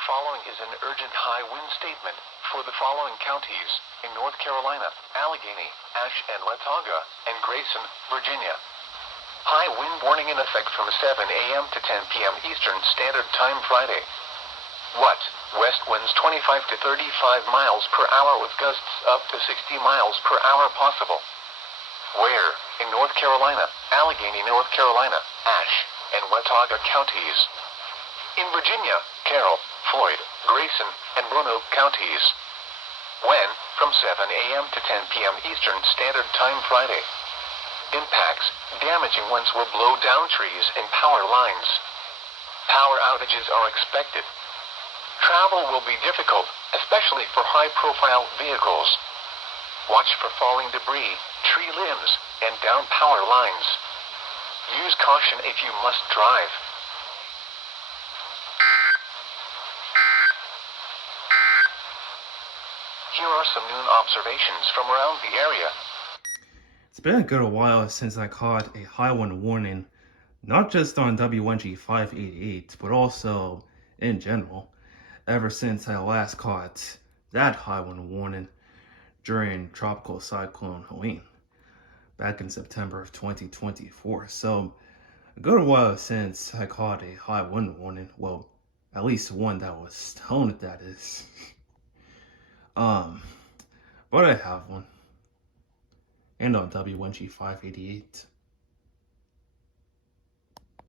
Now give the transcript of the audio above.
The following is an urgent high wind statement for the following counties in North Carolina: Allegheny, Ashe and Watauga, and Grayson, Virginia. High wind warning in effect from 7 a.m. to 10 p.m. Eastern Standard Time Friday. West winds 25 to 35 miles per hour with gusts up to 60 miles per hour possible. Where? In North Carolina, Allegheny, North Carolina, Ashe, and Watauga counties. In Virginia, Carroll, Floyd, Grayson, and Roanoke counties. When? From 7 a.m. to 10 p.m. Eastern Standard Time Friday. Impacts: damaging winds will blow down trees and power lines. Power outages are expected. Travel will be difficult, especially for high-profile vehicles. Watch for falling debris, tree limbs, and down power lines. Use caution if you must drive. Here are some noon observations from around the area. It's been a good while since I caught a high wind warning, not just on WNG588, but also in general, ever since I last caught that high wind warning during Tropical Cyclone Helene back in September of 2024. So a good while since I caught a high wind warning. Well, at least one that was telling it, that is. But I have one. And on WNG588.